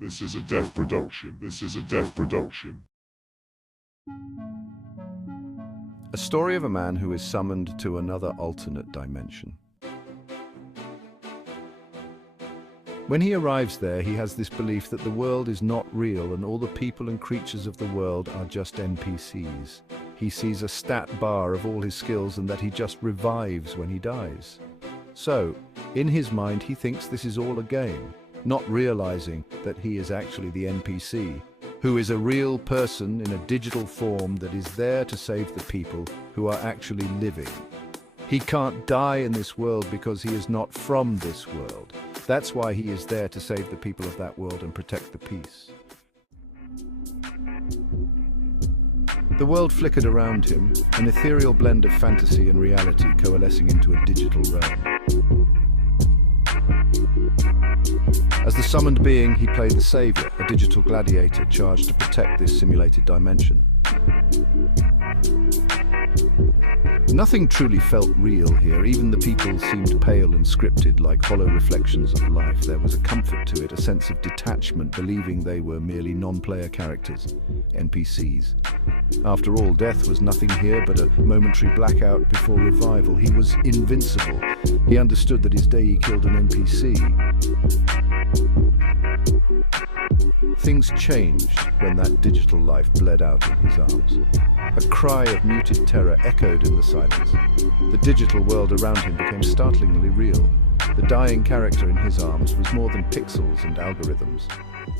This is a deaf production. This is a deaf production. A story of a man who is summoned to another alternate dimension. When he arrives there, he has this belief that the world is not real and all the people and creatures of the world are just NPCs. He sees a stat bar of all his skills and that he just revives when he dies. So, in his mind, he thinks this is all a game, not realizing that he is actually the NPC, who is a real person in a digital form that is there to save the people who are actually living. He can't die in this world because he is not from this world. That's why he is there to save the people of that world and protect the peace. The world flickered around him, an ethereal blend of fantasy and reality coalescing into a digital realm. As the summoned being, he played the SaVioR, a digital gladiator charged to protect this simulated dimension. Nothing truly felt real here. Even the people seemed pale and scripted, like hollow reflections of life. There was a comfort to it, a sense of detachment, believing they were merely non-player characters, NPCs. After all, death was nothing here but a momentary blackout before revival. He was invincible. He understood that his day he killed an NPC. Things changed when that digital life bled out in his arms. A cry of muted terror echoed in the silence. The digital world around him became startlingly real. The dying character in his arms was more than pixels and algorithms.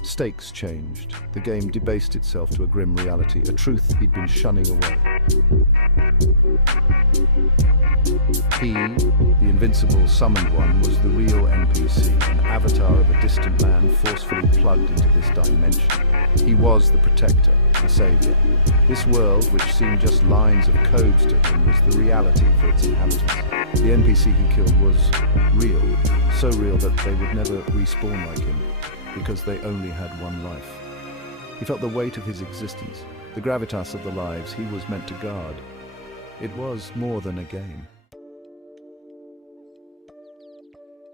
Stakes changed. The game debased itself to a grim reality, a truth he'd been shunning away. He, the invincible summoned one, was the real NPC, an avatar of a distant man forcefully plugged into this dimension. He was the protector, the savior. This world, which seemed just lines of codes to him, was the reality for its inhabitants. The NPC he killed was real, so real that they would never respawn like him, because they only had one life. He felt the weight of his existence, the gravitas of the lives he was meant to guard. It was more than a game.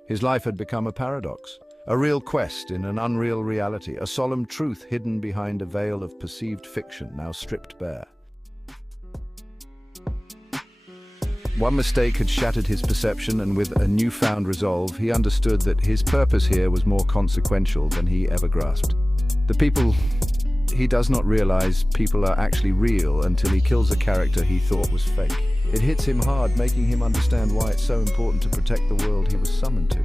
His life had become a paradox, a real quest in an unreal reality, a solemn truth hidden behind a veil of perceived fiction, now stripped bare. One mistake had shattered his perception, and with a newfound resolve, he understood that his purpose here was more consequential than he ever grasped. The people he does not realize people are actually real until he kills a character he thought was fake. It hits him hard, making him understand why it's so important to protect the world he was summoned to.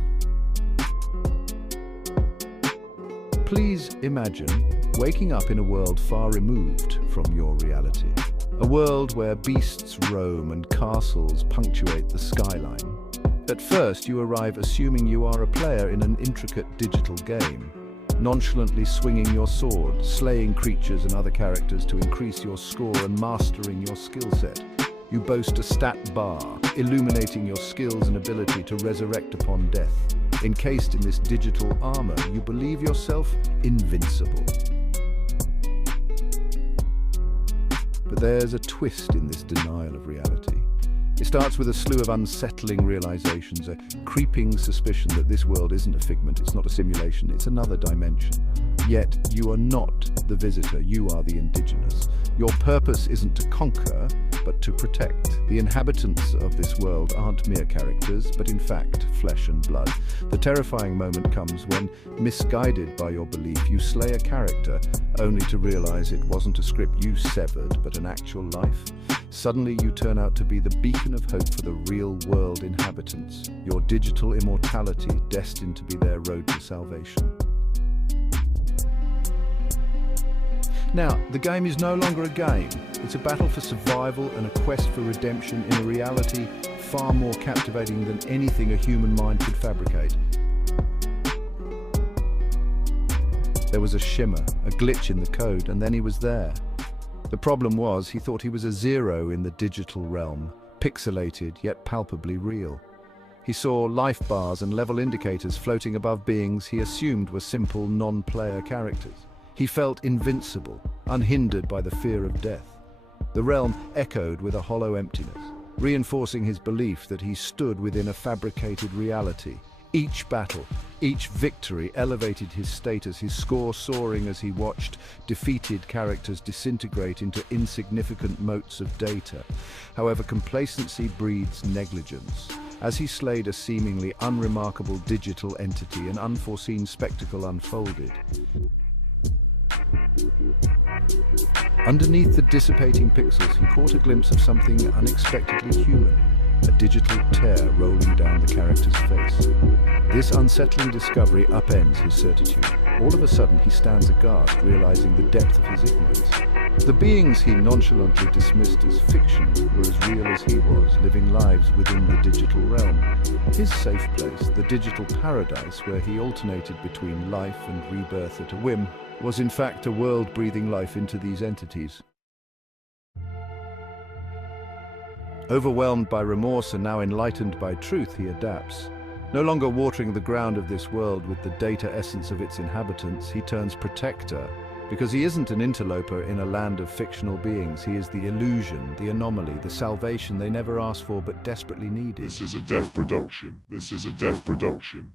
Please imagine waking up in a world far removed from your reality. A world where beasts roam and castles punctuate the skyline. At first, you arrive assuming you are a player in an intricate digital game, nonchalantly swinging your sword, slaying creatures and other characters to increase your score and mastering your skill set. You boast a stat bar, illuminating your skills and ability to resurrect upon death. Encased in this digital armor, you believe yourself invincible. But there's a twist in this denial of reality. It starts with a slew of unsettling realizations, a creeping suspicion that this world isn't a figment, it's not a simulation, it's another dimension. Yet you are not the visitor, you are the indigenous. Your purpose isn't to conquer, but to protect. The inhabitants of this world aren't mere characters, but in fact flesh and blood. The terrifying moment comes when, misguided by your belief, you slay a character, only to realize it wasn't a script you severed, but an actual life. Suddenly you turn out to be the beacon of hope for the real world inhabitants, your digital immortality destined to be their road to salvation. Now, the game is no longer a game. It's a battle for survival and a quest for redemption in a reality far more captivating than anything a human mind could fabricate. There was a shimmer, a glitch in the code, and then he was there. The problem was, he thought he was a zero in the digital realm, pixelated yet palpably real. He saw life bars and level indicators floating above beings he assumed were simple non-player characters. He felt invincible, unhindered by the fear of death. The realm echoed with a hollow emptiness, reinforcing his belief that he stood within a fabricated reality, Each battle, each victory elevated his status, his score soaring as he watched defeated characters disintegrate into insignificant motes of data. However, complacency breeds negligence. As he slayed a seemingly unremarkable digital entity, an unforeseen spectacle unfolded. Underneath the dissipating pixels, he caught a glimpse of something unexpectedly human. A digital tear rolling down the character's face. This unsettling discovery upends his certitude. All of a sudden, he stands aghast, realizing the depth of his ignorance. The beings he nonchalantly dismissed as fiction were as real as he was, living lives within the digital realm. His safe place, the digital paradise where he alternated between life and rebirth at a whim, was in fact a world breathing life into these entities. Overwhelmed by remorse and now enlightened by truth, he adapts. No longer watering the ground of this world with the data essence of its inhabitants, he turns protector. Because he isn't an interloper in a land of fictional beings, he is the illusion, the anomaly, the salvation they never asked for but desperately needed. This is a DiGiTaL production. This is a DiGiTaL production.